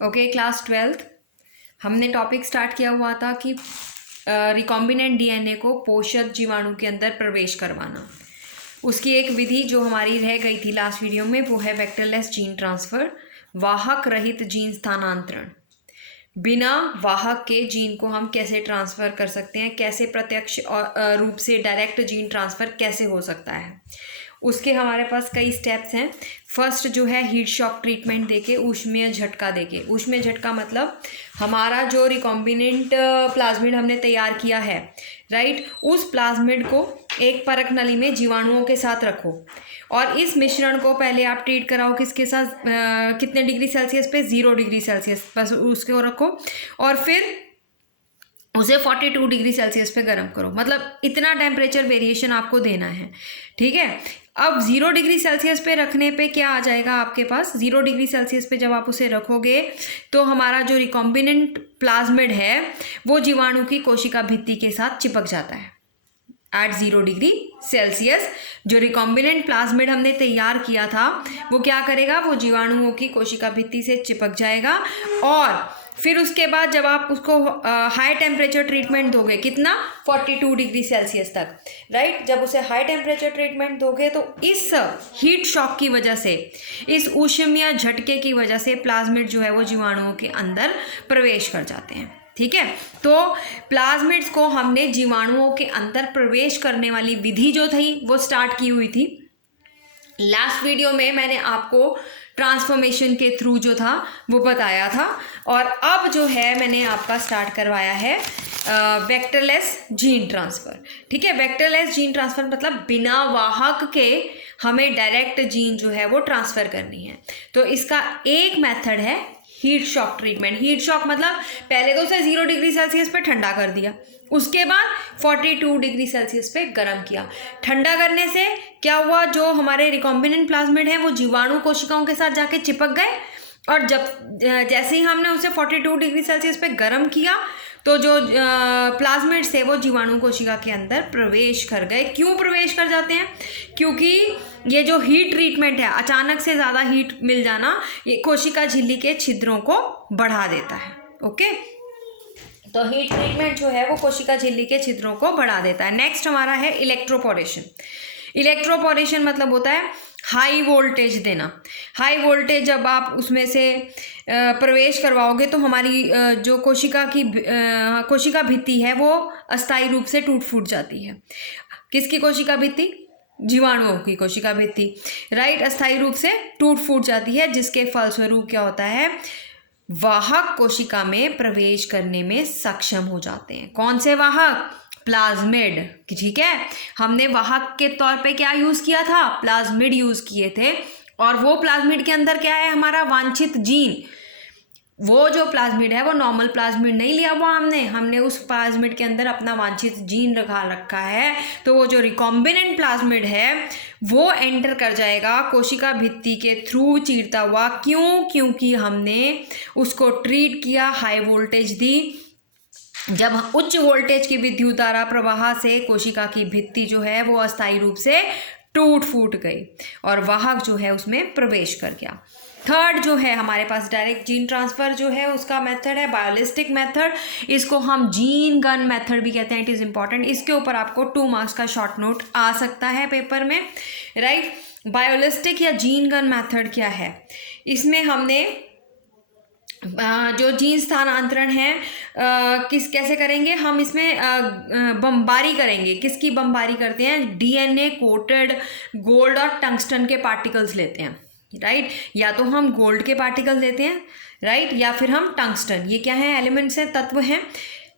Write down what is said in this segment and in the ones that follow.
Okay, class 12th हमने topic start किया हुआ था कि रिकॉम्बिनेंट डीएनए को पोषक जीवाणु के अंदर प्रवेश करवाना। उसकी एक विधि जो हमारी रह गई थी लास्ट वीडियो में, वो है वेक्टरलेस जीन ट्रांसफ़र, वाहक रहित जीन स्थानांतरण। बिना वाहक के जीन को हम कैसे ट्रांसफ़र कर सकते हैं, कैसे प्रत्यक्ष रूप से डायरेक्ट जीन ट्रांसफ़र कैसे हो सकता है, उसके हमारे पास कई स्टेप्स हैं। फर्स्ट जो है हीट शॉक ट्रीटमेंट देके, ऊष्मीय झटका देके। ऊष्मीय झटका मतलब हमारा जो रिकॉम्बिनेंट प्लाज्मिड हमने तैयार किया है, राइट, उस प्लाज्मिड को एक परख नली में जीवाणुओं के साथ रखो और इस मिश्रण को पहले आप ट्रीट कराओ किसके साथ, कितने डिग्री सेल्सियस पे, 0 डिग्री सेल्सियस, बस उसको रखो और फिर उसे 42 डिग्री सेल्सियस पे गर्म करो। मतलब इतना टेम्परेचर वेरिएशन आपको देना है, ठीक है। अब 0 डिग्री सेल्सियस पे रखने पे क्या आ जाएगा आपके पास, 0 डिग्री सेल्सियस पे जब आप उसे रखोगे तो हमारा जो रिकॉम्बिनेंट प्लाज्मिड है वो जीवाणु की कोशिका भित्ति के साथ चिपक जाता है। एट 0 डिग्री सेल्सियस जो रिकॉम्बिनेंट प्लाज्मिड हमने तैयार किया था वो क्या करेगा, वो जीवाणुओं की कोशिका भित्ति से चिपक जाएगा और फिर उसके बाद जब आप उसको हाई टेम्परेचर ट्रीटमेंट दोगे, कितना, 42 डिग्री सेल्सियस तक, राइट। जब उसे हाई टेम्परेचर ट्रीटमेंट दोगे तो इस हीट शॉक की वजह से, इस ऊष्मीय झटके की वजह से प्लाज्मिड जो है वो जीवाणुओं के अंदर प्रवेश कर जाते हैं, ठीक है। तो प्लाज्मिड्स को हमने जीवाणुओं के अंदर प्रवेश करने वाली विधि जो थी वो स्टार्ट की हुई थी। लास्ट वीडियो में मैंने आपको ट्रांसफॉर्मेशन के थ्रू जो था वो बताया था और अब जो है मैंने आपका स्टार्ट करवाया है वेक्टरलेस जीन ट्रांसफ़र, ठीक है। वेक्टरलेस जीन ट्रांसफ़र मतलब बिना वाहक के हमें डायरेक्ट जीन जो है वो ट्रांसफ़र करनी है। तो इसका एक मेथड है heat shock treatment. Heat shock मतलब पहले तो उसे 0 डिग्री सेल्सियस पे ठंडा कर दिया, उसके बाद 42 डिग्री सेल्सियस पे गर्म किया। ठंडा करने से क्या हुआ, जो हमारे रिकॉम्बिनेंट प्लाज्मिड हैं वो जीवाणु कोशिकाओं के साथ जाके चिपक गए और जब जैसे ही हमने उसे 42 डिग्री सेल्सियस पे गर्म किया तो जो प्लाज्मिड्स थे वो जीवाणु कोशिका के अंदर प्रवेश कर गए। क्यों प्रवेश कर जाते हैं, क्योंकि ये जो हीट ट्रीटमेंट है, अचानक से ज़्यादा हीट मिल जाना, ये कोशिका झिल्ली के छिद्रों को बढ़ा देता है, ओके। तो हीट ट्रीटमेंट जो है वो कोशिका झिल्ली के छिद्रों को बढ़ा देता है। नेक्स्ट हमारा है इलेक्ट्रोपोरेशन। इलेक्ट्रोपोरेशन मतलब होता है हाई वोल्टेज देना। हाई वोल्टेज जब आप उसमें से प्रवेश करवाओगे तो हमारी जो कोशिका भित्ति है वो अस्थायी रूप से टूट फूट जाती है। किसकी कोशिका भित्ति, जीवाणुओं की कोशिका भित्ति, राइट, अस्थायी रूप से टूट फूट जाती है, जिसके फलस्वरूप क्या होता है, वाहक कोशिका में प्रवेश करने में सक्षम हो जाते हैं। कौन से वाहक, प्लाज्मिड, ठीक है। हमने वाहक के तौर पे क्या यूज़ किया था, प्लाज्मिड यूज़ किए थे और वो प्लाज्मिड के अंदर क्या है, हमारा वांछित जीन। वो जो प्लाज्मिड है वो नॉर्मल प्लाज्मिड नहीं लिया हुआ हमने उस प्लाज्मिड के अंदर अपना वांछित जीन रखा है। तो वो जो रिकॉम्बिनेंट प्लाज्मिड है वो एंटर कर जाएगा कोशिका भित्ति के थ्रू चीरता हुआ। क्यों, क्योंकि हमने उसको ट्रीट किया, हाई वोल्टेज दी। जब उच्च वोल्टेज की विद्युत धारा प्रवाह से कोशिका की भित्ति जो है वो अस्थायी रूप से टूट फूट गई और वाहक जो है उसमें प्रवेश कर गया। थर्ड जो है हमारे पास डायरेक्ट जीन ट्रांसफ़र जो है उसका मेथड है बायोलिस्टिक मेथड। इसको हम जीन गन मेथड भी कहते हैं, इट इज़ इम्पॉर्टेंट। इसके ऊपर आपको 2 मार्क्स का शॉर्ट नोट आ सकता है पेपर में, राइट। बायोलिस्टिक या जीन गन मेथड क्या है, इसमें हमने जो जीन स्थानांतरण है कैसे करेंगे हम, इसमें बमबारी करेंगे। किसकी बमबारी करते हैं, डीएनए कोटेड गोल्ड और टंगस्टन के पार्टिकल्स लेते हैं, राइट। या तो हम गोल्ड के पार्टिकल लेते हैं, राइट, या फिर हम टंगस्टन, ये क्या है, एलिमेंट्स हैं, तत्व हैं।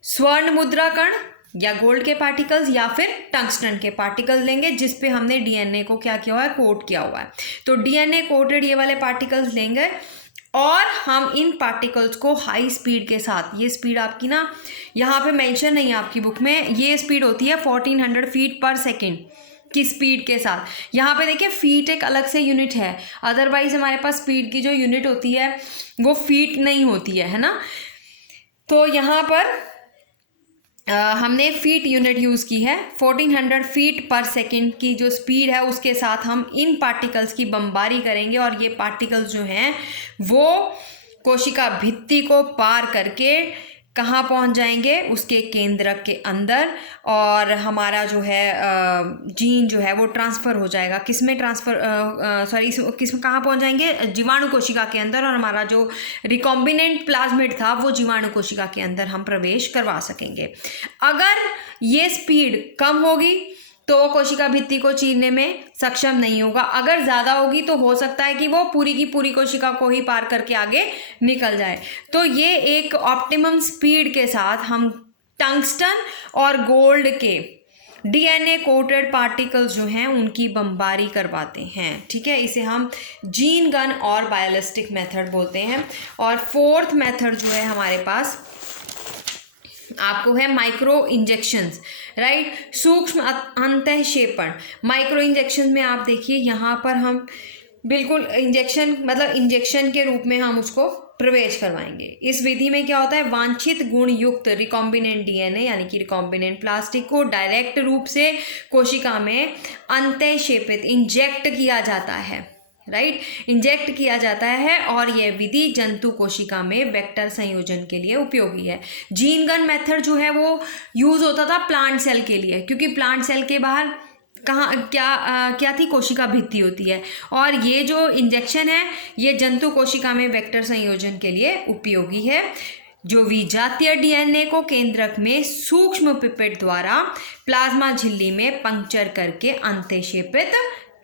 स्वर्ण मुद्रा कण या गोल्ड के पार्टिकल्स या फिर टंगस्टन के पार्टिकल्स लेंगे जिस पे हमने डीएनए को क्या किया हुआ है, कोट किया हुआ है। तो डीएनए कोटेड ये वाले पार्टिकल्स लेंगे और हम इन पार्टिकल्स को हाई स्पीड के साथ, ये स्पीड आपकी ना यहाँ पे मेंशन नहीं है आपकी बुक में, ये स्पीड होती है 1400 फीट पर सेकेंड की स्पीड के साथ। यहाँ पे देखिए फीट एक अलग से यूनिट है, अदरवाइज हमारे पास स्पीड की जो यूनिट होती है वो फीट नहीं होती है ना। तो यहाँ पर हमने फीट यूनिट यूज़ की है। 1400 फीट पर सेकेंड की जो स्पीड है उसके साथ हम इन पार्टिकल्स की बमबारी करेंगे और ये पार्टिकल्स जो हैं वो कोशिका भित्ति को पार करके कहाँ पहुँच जाएंगे, उसके केंद्रक के अंदर, और हमारा जो है जीन जो है वो ट्रांसफ़र हो जाएगा। किस में ट्रांसफ़र, किस में, कहाँ पहुँच जाएंगे, जीवाणु कोशिका के अंदर, और हमारा जो रिकॉम्बिनेंट प्लाज्मिड था वो जीवाणु कोशिका के अंदर हम प्रवेश करवा सकेंगे। अगर ये स्पीड कम होगी तो वो कोशिका भित्ति को चीरने में सक्षम नहीं होगा। अगर ज़्यादा होगी तो हो सकता है कि वो पूरी की पूरी कोशिका को ही पार करके आगे निकल जाए। तो ये एक ऑप्टिमम स्पीड के साथ हम टंगस्टन और गोल्ड के डीएनए कोटेड पार्टिकल्स जो हैं उनकी बमबारी करवाते हैं। ठीक है, इसे हम जीन गन और बायोलिस्टिक मेथड बोलते हैं। और फोर्थ मेथड जो है हमारे पास आपको है माइक्रो इंजेक्शंस, राइट, सूक्ष्म अंतःक्षेपण। माइक्रो इंजेक्शन में आप देखिए यहाँ पर हम बिल्कुल इंजेक्शन, मतलब इंजेक्शन के रूप में हम उसको प्रवेश करवाएंगे। इस विधि में क्या होता है, वांछित गुण युक्त रिकॉम्बिनेंट डीएनए यानी कि रिकॉम्बिनेंट प्लास्टिक को डायरेक्ट रूप से कोशिका में अंतःक्षेपित, इंजेक्ट किया जाता है, राइट, इंजेक्ट किया जाता है। और यह विधि जंतु कोशिका में वेक्टर संयोजन के लिए उपयोगी है। जीन गन मेथड जो है वो यूज़ होता था प्लांट सेल के लिए, क्योंकि प्लांट सेल के बाहर क्या थी, कोशिका भित्ति होती है। और ये जो इंजेक्शन है ये जंतु कोशिका में वेक्टर संयोजन के लिए उपयोगी है। जो विजातीय डीएनए को केंद्रक में सूक्ष्म पिपेट द्वारा प्लाज्मा झिल्ली में पंक्चर करके अंतःक्षेपित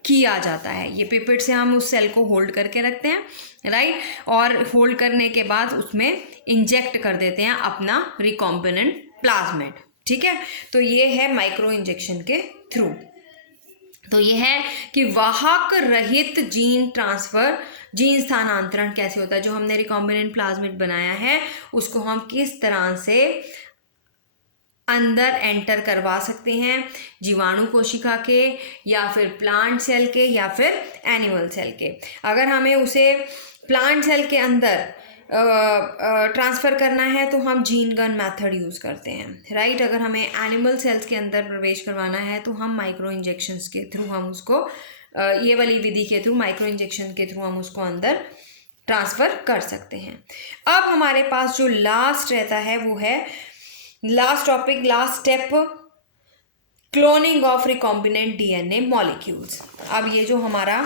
किया जाता है। ये पिपेट से हम उस सेल को होल्ड करके रखते हैं, राइट, और होल्ड करने के बाद उसमें इंजेक्ट कर देते हैं अपना रिकॉम्बिनेंट प्लाज्मिड। ठीक है, तो ये है माइक्रो इंजेक्शन के थ्रू। तो ये है कि वाहक रहित जीन ट्रांसफ़र, जीन स्थानांतरण कैसे होता है। जो हमने रिकॉम्बिनेंट प्लाज्मिड बनाया है उसको हम किस तरह से अंदर एंटर करवा सकते हैं, जीवाणु कोशिका के या फिर प्लांट सेल के या फिर एनिमल सेल के। अगर हमें उसे प्लांट सेल के अंदर ट्रांसफ़र करना है तो हम जीन गन मेथड यूज़ करते हैं, राइट। अगर हमें एनिमल सेल्स के अंदर प्रवेश करवाना है तो हम माइक्रो इंजेक्शंस के थ्रू हम उसको ये वाली विधि के थ्रू, माइक्रो इंजेक्शन के थ्रू हम उसको अंदर ट्रांसफ़र कर सकते हैं। अब हमारे पास जो लास्ट रहता है वो है last topic, last step, cloning of recombinant DNA molecules. अब ये जो हमारा